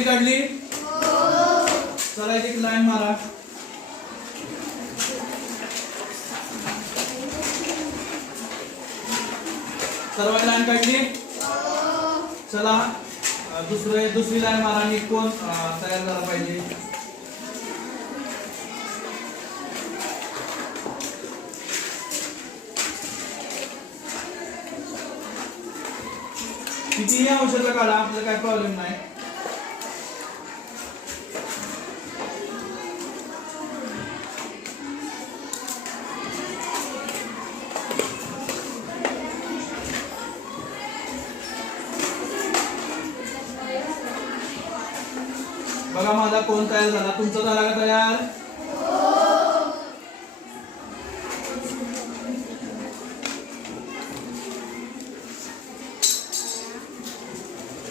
पट्टी काढली? चला एक लाईन मारा. सर्वांनी लाईन काढली? चला दुसरी लाईन मारा. आणि कोण तयार झाला पाहिजे? कितीही औषधं काढा, आपल्याला काय प्रॉब्लेम नाही. बघा माझा कोण तयार झाला. तुमचा झाला का तयार?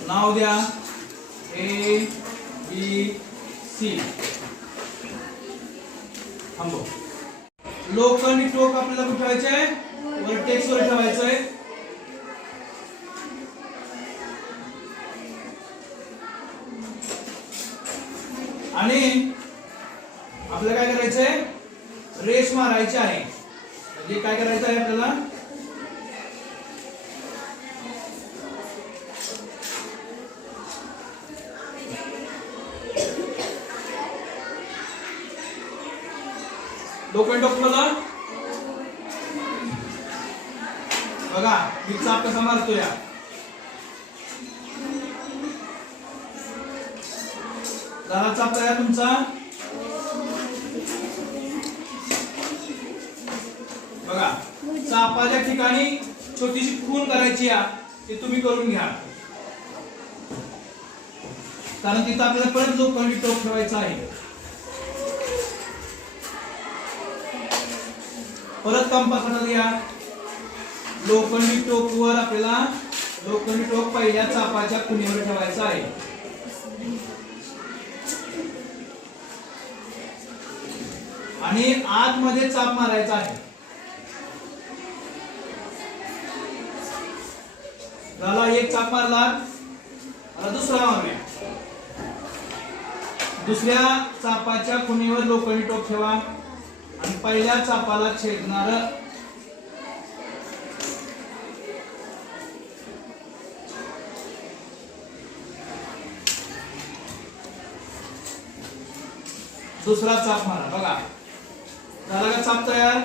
नाव द्या. A B C. थांबव. लोखंडी टोक आपल्याला कुठे ठेवायचंय? वर्टेक्स वर ठेवायचंय. आणि आपल्याला काय करायचंय? रेष मारायची आहे. म्हणजे काय करायचं आहे आपल्याला? लोखंड टोकला बघा. मी चाप कसा मारतो या. झाला चाप तयार तुमचा. बघा चापाच्या ठिकाणी छोटीशी खून करायची या. ते तुम्ही करून घ्या. कारण तिथं आपल्याला परत लोखंडी टोक ठेवायचा आहे. परत कंपासाला या. लोखंडी टोक वर आपल्याला लोखंडी टोक पहिल्या चापाच्या खुणेवर ठेवायचा आहे. आणि आतमध्ये चाप मारायचा आहे. झाला एक चाप मारला. आता दुसरा मारूया. दुसऱ्या चापाच्या खुणेवर लोखंडी टोक ठेवा आणि पहिल्या चापाला छेदणार दुसरा चाप मारा. बघा झाला का चाप तयार?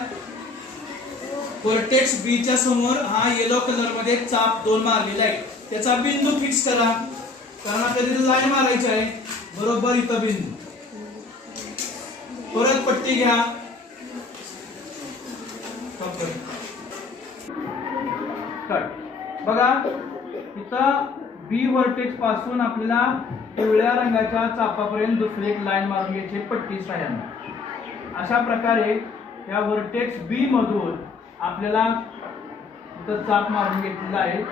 वर्टेक्स बी च्या समोर हा येलो कलर मध्ये चाप दोन मारलेला आहे. त्याचा बिंदू फिक्स करा. कारण आपल्याला तिथे लाईन मारायची आहे. बरोबर इथं बिंदू. परत पट्टी घ्या. बघा इथं बी वर्टेक्स पासून आपल्याला पिवळ्या रंगाच्या चापापर्यंत दुसरी एक लाईन मारून घ्यायची पट्टी साह्याने. अशा प्रकारे या वर्टेक्स बी मधून आपल्याला इथं चाप मारून घेतलेला आहे.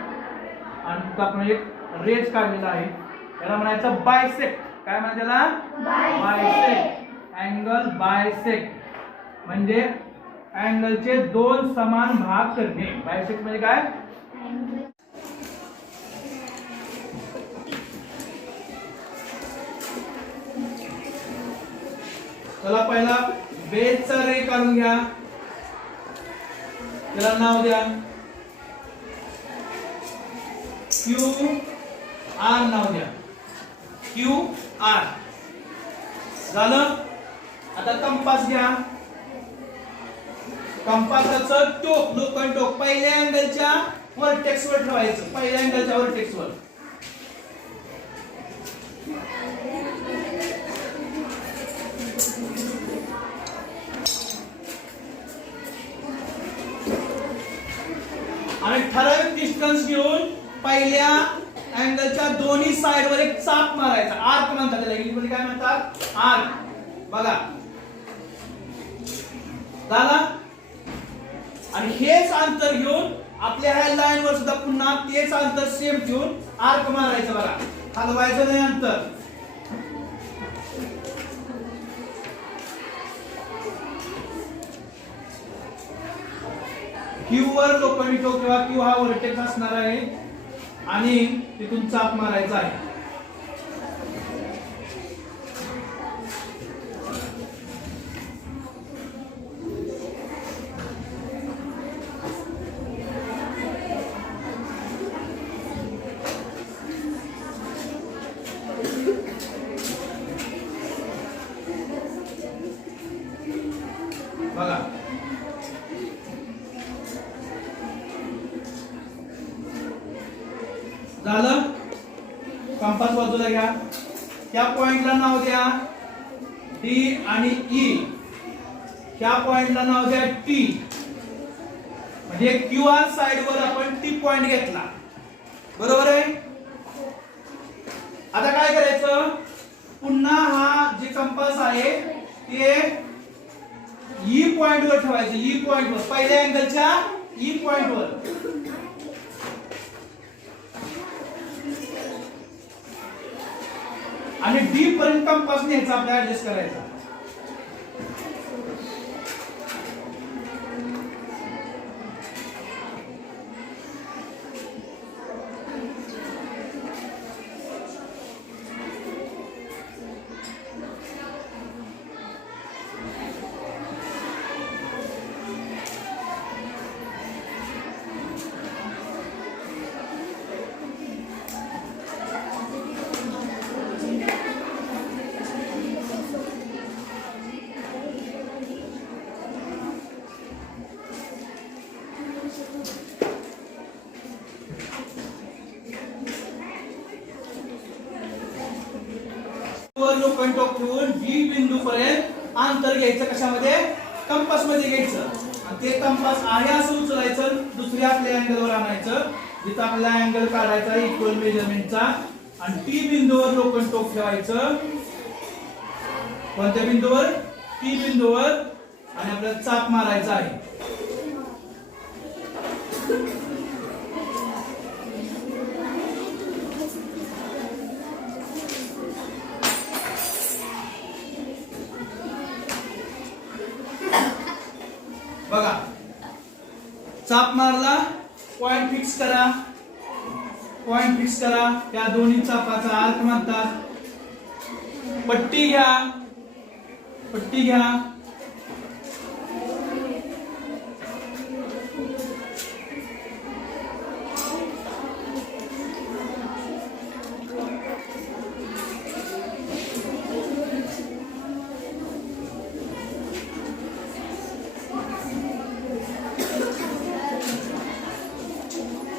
आणि तिथं आपण एक रेष काढलेला आहे. याला म्हणायचं बायसेक्ट. काय म्हणतात त्याला? बायसेक्ट. अँगल बायसेक्ट म्हणजे अँगलचे दोन समान भाग करणे. बायसेक्ट म्हणजे काय? चला पहिला बेसचा रे काढून घ्या. त्याला नाव द्या QR. नाव द्या QR. झालं. आता कंपास घ्या. कंपासाचं टोक लोखंड टोक पहिल्या अँगलच्या वर्टेक्स वर ठेवायचं. पहिल्या अँगलच्या वर्टेक्स वर. आणि ठराविक डिस्टन्स घेऊन पहिल्या अँगलच्या दोन्ही साइड वर एक चाप मारायचा. आर्क म्हणतात त्याला. इंग्लिश मध्ये काय म्हणतात? आर्क. बघा झाला. आणि हेच अंतर घेऊन आपल्या ह्या लाईन वर सुद्धा पुन्हा तेच अंतर सेम ठेवून आर्क मारायचं. बघा हलवायचं नाही अंतर. क्यू वर लोखंडी टोक किंवा क्यू हा वर्टेक्स असणार आहे आणि तिथून चाप मारायचा आहे. घ्या. त्या पॉइंटला नाव द्या डी आणि ई. त्या पॉइंटला नाव द्या टी. म्हणजे क्यू आर साइड वर आपण टी पॉइंट घेतला. बरोबर आहे. आता काय करायचं, पुन्हा हा जे कंपास आहे ते ई पॉइंट वर ठेवायचं. ई पॉइंट वर, पहिल्या अँगलच्या ई पॉइंट वर. आणि डी पर्यंत कंपास न्यायचा, आपल्याला ऍडजस्ट करायचा. लोखंड टोक ठेवून बी बिंदू पर्यंत अंतर घ्यायचं. कशामध्ये, कंपास मध्ये घ्यायचं. आणि ते कंपास आहे असं उचलायचं, दुसऱ्या आपल्या अँगल वर आणायचं जिथं आपला अँगल काढायचा इक्वल मेजरमेंटचा. आणि टी बिंदूवर लोखंड टोक ठेवायचं. कोणत्या बिंदूवर, टी बिंदूवर. आणि आपल्याला चाप मारायचा आहे. बघा, चाप मारला, पॉइंट फिक्स करा. पॉइंट फिक्स करा. त्या दोन्ही चापाचा आर्क म्हणतात. पट्टी घ्या, पट्टी घ्या.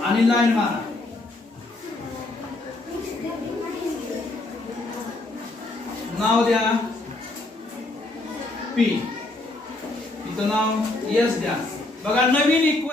आणि लाईन मारा. नाव द्या पी. इथं नाव एस द्या. बघा, नवीन इक्वल